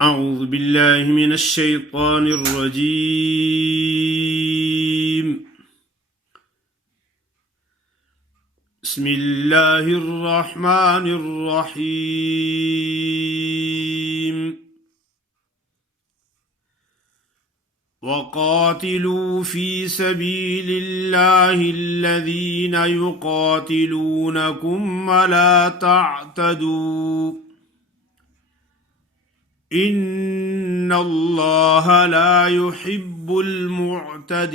أعوذ بالله من الشيطان الرجيم. بسم الله الرحمن الرحيم. وقاتلوا في سبيل الله الذين يقاتلونكم ولا تعتدوا إن الله لا يحب المعتدين.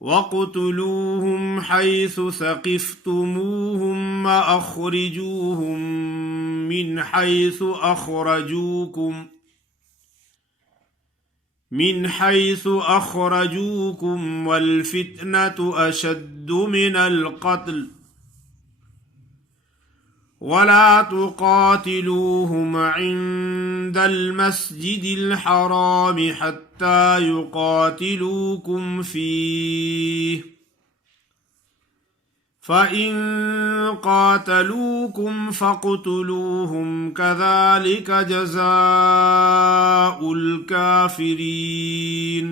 واقتلوهم حيث ثقفتموهم وأخرجوهم من حيث أخرجوكم والفتنة أشد من القتل ولا تقاتلوهم عند المسجد الحرام حتى يقاتلوكم فيه فإن قاتلوكم فاقتلوهم كذلك جزاء الكافرين.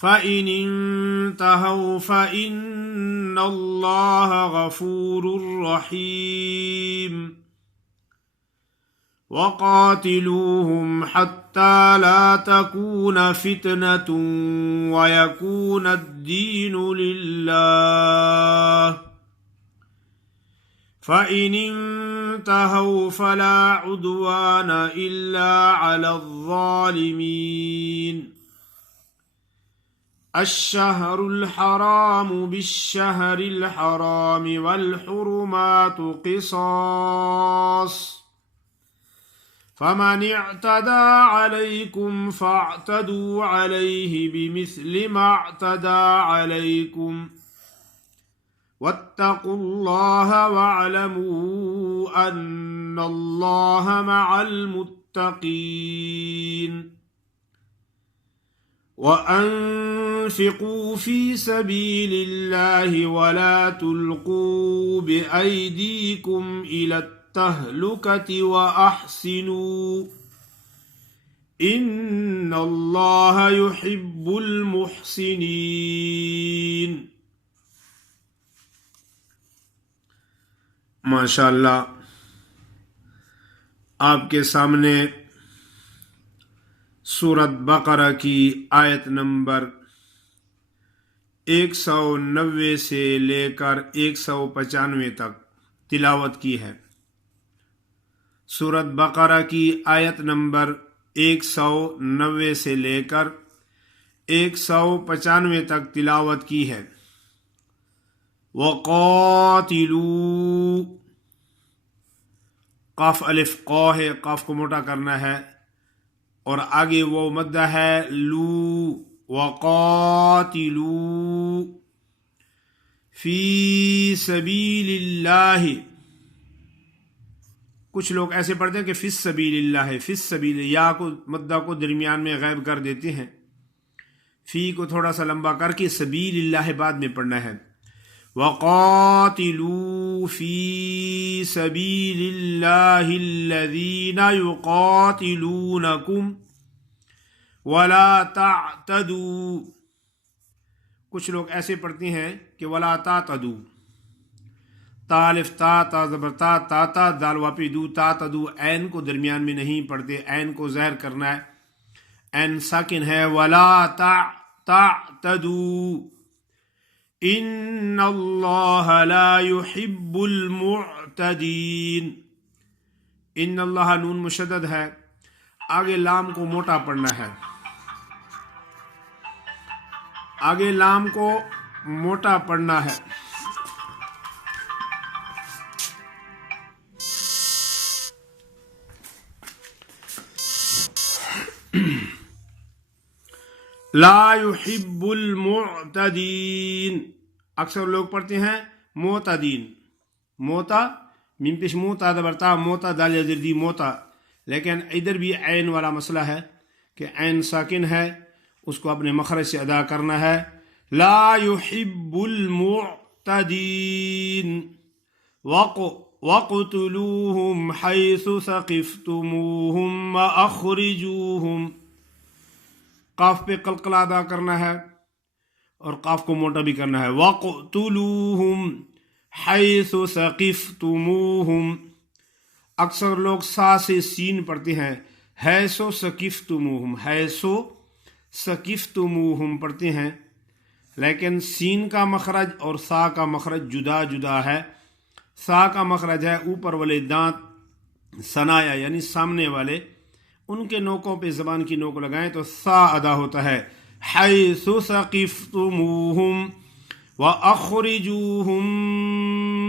فإن انتهوا فإن الله غفور رحيم. وقاتلوهم حتى لا تكون فتنة ويكون الدين لله. فإن انتهوا فلا عدوان إلا على الظالمين. الشهر الحرام بالشهر الحرام والحرمات قصاص فمن اعتدى عليكم فاعتدوا عليه بمثل ما اعتدى عليكم واتقوا الله واعلموا أن الله مع المتقين. وأنفقوا في سبيل الله ولا تلقوا بأيديكم إلى التهلكة وأحسنوا إن الله يحب المحسنين. ماشاءاللہ آپ کے سامنے سورت بقرہ کی آیت نمبر 190 سے لے کر 195 تک تلاوت کی ہے. سورت بقرہ کی آیت نمبر 190 سے لے کر 195 تک تلاوت کی ہے. وقاتلوا، قاف الف قا ہے، قاف کو موٹا کرنا ہے اور آگے وہ مدہ ہے لو. وقاتلوا فی سبیل اللہ. کچھ لوگ ایسے پڑھتے ہیں کہ فی سبیل اللہ ہے، فی سبیل، یا کو مدہ کو درمیان میں غائب کر دیتے ہیں، فی کو تھوڑا سا لمبا کر کے سبیل اللہ بعد میں پڑھنا ہے. وقاتلوا فی سبیل اللہ الذین یقاتلونکم ولا تعتدوا. کچھ لوگ ایسے پڑھتے ہیں کہ ولا تعتدوا، تا الف تا تا زبر تا تا تا دال واپی دو تعتدوا، عین کو درمیان میں نہیں پڑھتے، عین کو ظاہر کرنا ہے، عین ساکن ہے. ولا تعتدوا ان اللہ لا يحب المعتدین. ان اللہ نون مشدد ہے، آگے لام کو موٹا پڑھنا ہے، آگے لام کو موٹا پڑھنا ہے. لا يحب المعتدین. اکثر لوگ پڑھتے ہیں معتدین، موتا میم پیش موتا دبرتا موتا دال زردی موتا، لیکن ادھر بھی عین والا مسئلہ ہے کہ عین ساکن ہے، اس کو اپنے مخرج سے ادا کرنا ہے. لا يحب المعتدین. وَاقْتُلُوهُمْ حَيْثُ ثَقِفْتُمُوهُمْ وَأَخْرِجُوهُمْ. قاف پہ قلقلہ ادا کرنا ہے اور قاف کو موٹا بھی کرنا ہے. وَاقْتُلُوهُمْ حَيْثُ ثَقِفْتُمُوهُمْ. اکثر لوگ سا سے سین پڑھتے ہیں، حیث ثقفتموہم، حیث ثقفتموہم پڑھتے ہیں، لیکن سین کا مخرج اور سا کا مخرج جدا جدا ہے. سا کا مخرج ہے اوپر والے دانت ثنایا یعنی سامنے والے، ان کے نوکوں پہ زبان کی نوک لگائیں تو سا ادا ہوتا ہے. حیث ثقفتموہم وَأَخْرِجُوهُم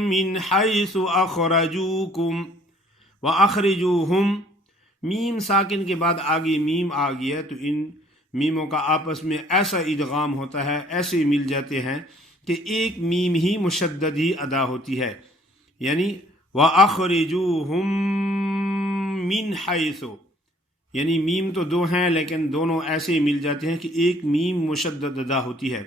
مِّنْ حَيْثُ أَخْرَجُوكُمْ. وَأَخْرِجُوهُم، میم ساکن کے بعد آگے میم آ گیا تو ان میموں کا آپس میں ایسا ادغام ہوتا ہے، ایسے مل جاتے ہیں کہ ایک میم ہی مشدد ہی ادا ہوتی ہے. یعنی وَأَخْرِجُوهُم مِّنْ حَيْثُ، یعنی میم تو دو ہیں لیکن دونوں ایسے مل جاتے ہیں کہ ایک میم مشدد ادا ہوتی ہے.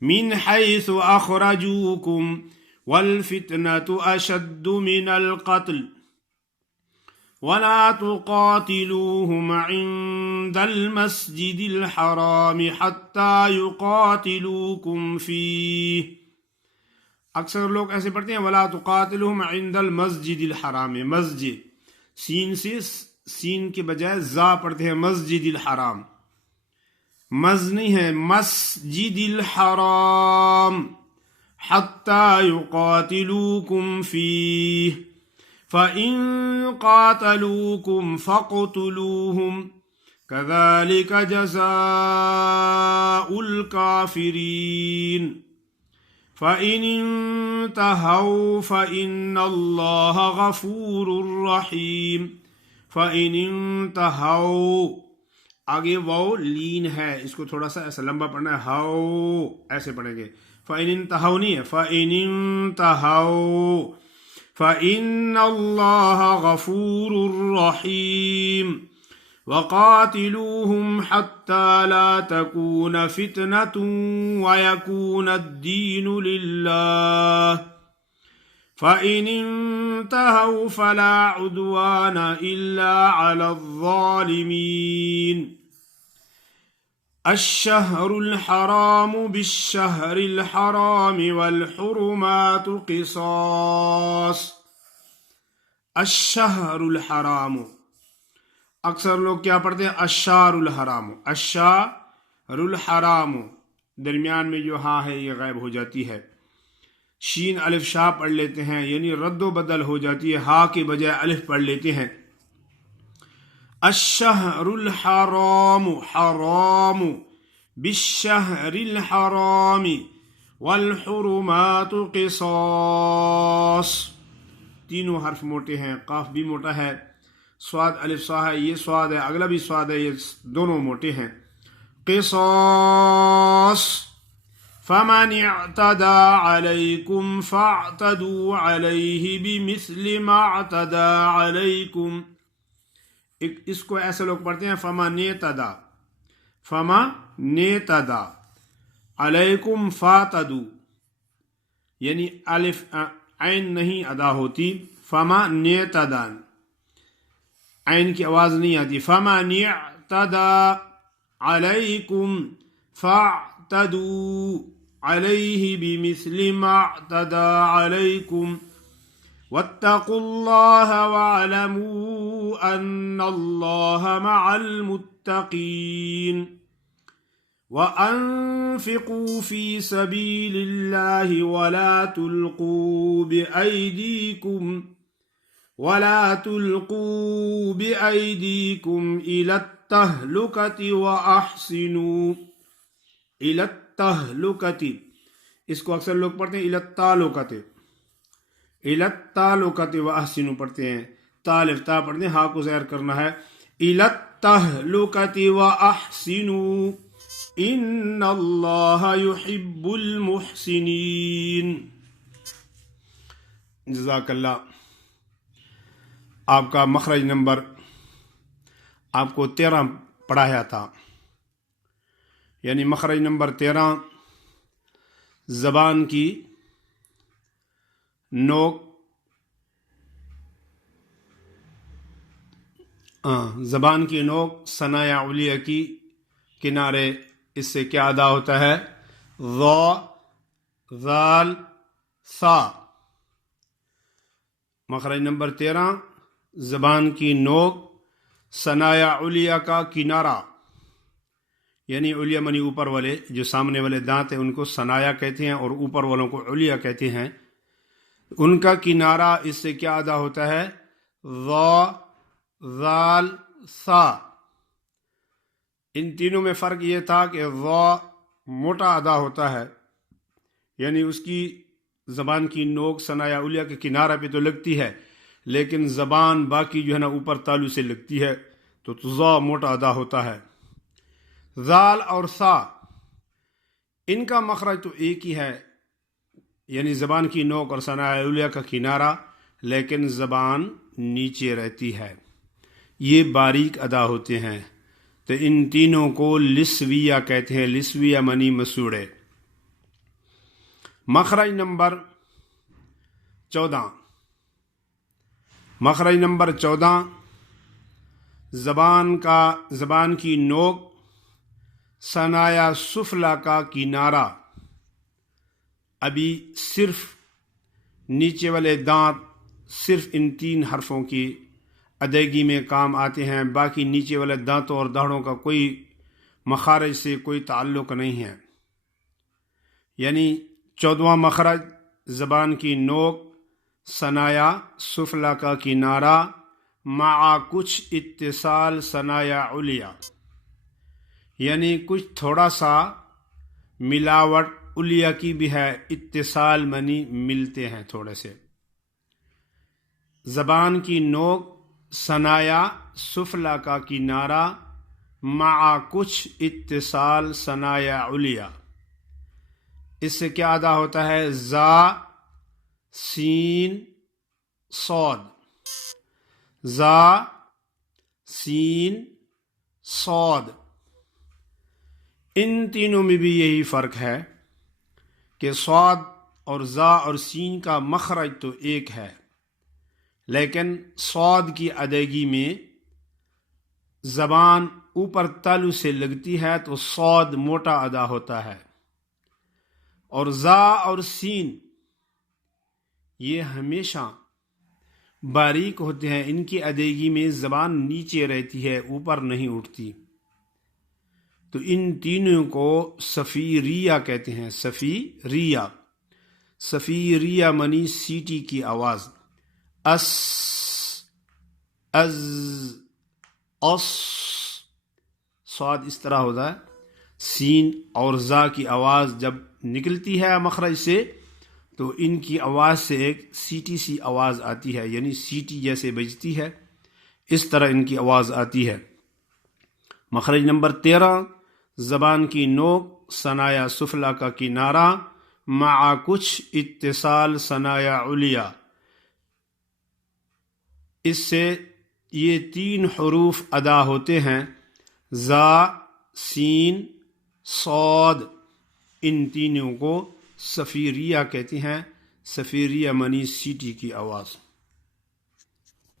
مِّنْ حَيْثُ أَخْرَجُوكُمْ وَالْفِتْنَةُ أَشَدُّ مِنَ الْقَتْلِ وَلَا تُقَاتِلُوهُمْ عِندَ الْمَسْجِدِ الْحَرَامِ حَتَّى يُقَاتِلُوكُمْ فِيهِ. اکثر لوگ ایسے پڑھتے ہیں وَلَا تُقَاتِلُوهُمْ عِندَ الْمَسْجِدِ الْحَرَامِ، مسجد سین سے سین کے بجائے زا پڑھتے ہیں مسجد الحرام، مز نہیں ہے مسجد الحرام. حَتَّى يُقَاتِلُوكُمْ فِيهِ فَإِن قَاتَلُوكُمْ فَاقْتُلُوهُمْ كَذَلِكَ جَزَاءُ الْكَافِرِينَ. فَإِنِ انْتَهَوْا فَإِنَّ اللَّهَ غَفُورٌ رَحِيمٌ. فَإِنِ انْتَهَوْا، آگے واو لین ہے، اس کو تھوڑا سا ایسا لمبا پڑھنا ہے، ہاؤ ایسے پڑھیں گے. فَإِنِ انْتَهَوْا نہیں ہے، فَإِنِ انْتَهَوْا فَإِنَّ اللَّهَ غَفُورٌ رَحِيمٌ. وَقَاتِلُوهُمْ حَتَّى لَا تَكُونَ فِتْنَةٌ وَيَكُونَ الدِّينُ لِلَّهِ. فَإِنِ انْتَهَوْا فَلَا عُدْوَانَ إِلَّا عَلَى الظَّالِمِينَ. الشَّهْرُ الْحَرَامُ بِالشَّهْرِ الْحَرَامِ وَالْحُرُمَاتُ قِصَاصٌ. الشَّهْرُ الْحَرَامُ، اکثر لوگ کیا پڑھتے ہیں الشَّهْرُ الْحَرَامُ، الشَّهْرُ الْحَرَامُ، درمیان میں جو ہاں ہے یہ غائب ہو جاتی ہے. شین الف شاہ پڑھ لیتے ہیں یعنی رد و بدل ہو جاتی ہے، ہا کے بجائے الف پڑھ لیتے ہیں. الشہر الحرام حرام بالشہر الحرام والحرمات قصاص. تینوں حرف موٹے ہیں، قاف بھی موٹا ہے، صاد الف صا ہے، یہ صاد ہے، اگلا بھی صاد ہے، یہ دونوں موٹے ہیں. قصاص. فمن اعتدى عليكم فاعتدوا عليه بمثل ما اعتدى عليكم. اس کو ایسے لوگ پڑھتے ہیں فمن اعتدى، فمن اعتدى علیکم فاعتدوا، یعنی الف عین نہیں ادا ہوتی. فمن اعتدى عین کی آواز نہیں آتی. فمن اعتدى علیکم فاعتدوا علیہ بمثل ما اعتدى علیکم واتقوا اللہ واعلموا ان اللہ مع المتقین. وانفقوا فی سبیل اللہ ولا تلقوا بأیدیکم الی التہلکۃ واحسنوا. الی التہلکۃ، اس کو اکثر لوگ پڑھتے ہیں الی التالکۃ، الی التالکۃ واحسنوا پڑھتے ہیں، تالف تا پڑھتے ہیں، ہا کو زہر کرنا ہے. الی التہلکۃ واحسنوا ان اللہ یحب المحسنین. جزاک اللہ. آپ کا مخرج نمبر آپ کو 13 پڑھایا تھا، یعنی مخرج نمبر 13 زبان کی نوک زبان کی نوک ثنایا علیہ کی کنارے، اس سے کیا ادا ہوتا ہے؟ ضا، ذال، ثا۔ مخرج نمبر 13، زبان کی نوک ثنایا علیہ کا کنارہ، یعنی علیہ منی اوپر والے، جو سامنے والے دانت ہیں ان کو ثنایا کہتے ہیں اور اوپر والوں کو علیہ کہتے ہیں، ان کا کنارہ اس سے کیا ادا ہوتا ہے؟ ضا، ذال، ثا۔ ان تینوں میں فرق یہ تھا کہ ضا موٹا ادا ہوتا ہے، یعنی اس کی زبان کی نوک ثنایا علیہ کے کنارہ پہ تو لگتی ہے، لیکن زبان باقی جو ہے نا اوپر تالو سے لگتی ہے، تو ضا موٹا ادا ہوتا ہے۔ ذال اور ثا، ان کا مخرج تو ایک ہی ہے، یعنی زبان کی نوک اور ثنایا علیہ کا کنارہ، لیکن زبان نیچے رہتی ہے، یہ باریک ادا ہوتے ہیں، تو ان تینوں کو لسویہ کہتے ہیں، لسویہ منی مسوڑے۔ مخرج نمبر 14، مخرج نمبر 14، زبان کی نوک ثنایا سفلا کا کنارہ، ابھی صرف نیچے والے دانت صرف ان 3 حرفوں کی ادائیگی میں کام آتے ہیں، باقی نیچے والے دانتوں اور دہڑوں کا کوئی مخارج سے کوئی تعلق نہیں ہے۔ یعنی 14واں مخرج زبان کی نوک ثنایا سفلا کا کنارہ مع کچھ اتصال ثنایا علیہ، یعنی کچھ تھوڑا سا ملاوٹ علیہ کی بھی ہے، اتصال منی ملتے ہیں تھوڑے سے۔ زبان کی نوک ثنایا سفلا کا کنارہ مع کچھ اتصال ثنایا علیہ، اس سے کیا ادا ہوتا ہے؟ زا، سین، صاد، زا، سین، صاد۔ ان تینوں میں بھی یہی فرق ہے کہ صاد اور زا اور سین کا مخرج تو ایک ہے، لیکن صاد کی ادائیگی میں زبان اوپر تالو سے لگتی ہے تو صاد موٹا ادا ہوتا ہے، اور زا اور سین یہ ہمیشہ باریک ہوتے ہیں، ان کی ادائیگی میں زبان نیچے رہتی ہے، اوپر نہیں اٹھتی، تو ان تینوں کو صفیریہ کہتے ہیں۔ صفیریہ، صفیریہ منی سیٹی کی آواز، اس، از، اس، صاد اس طرح ہوتا ہے، سین اور زا کی آواز جب نکلتی ہے مخرج سے تو ان کی آواز سے ایک سیٹی سی آواز آتی ہے، یعنی سیٹی جیسے بجتی ہے اس طرح ان کی آواز آتی ہے۔ مخرج نمبر 13، زبان کی نوک ثنایا سفلا کا کنارہ مع کچھ اتصال ثنایا علیہ، اس سے یہ 3 حروف ادا ہوتے ہیں، زا، سین، صاد۔ ان تینوں کو صفیریہ کہتے ہیں، صفیریہ منی سیٹی کی آواز۔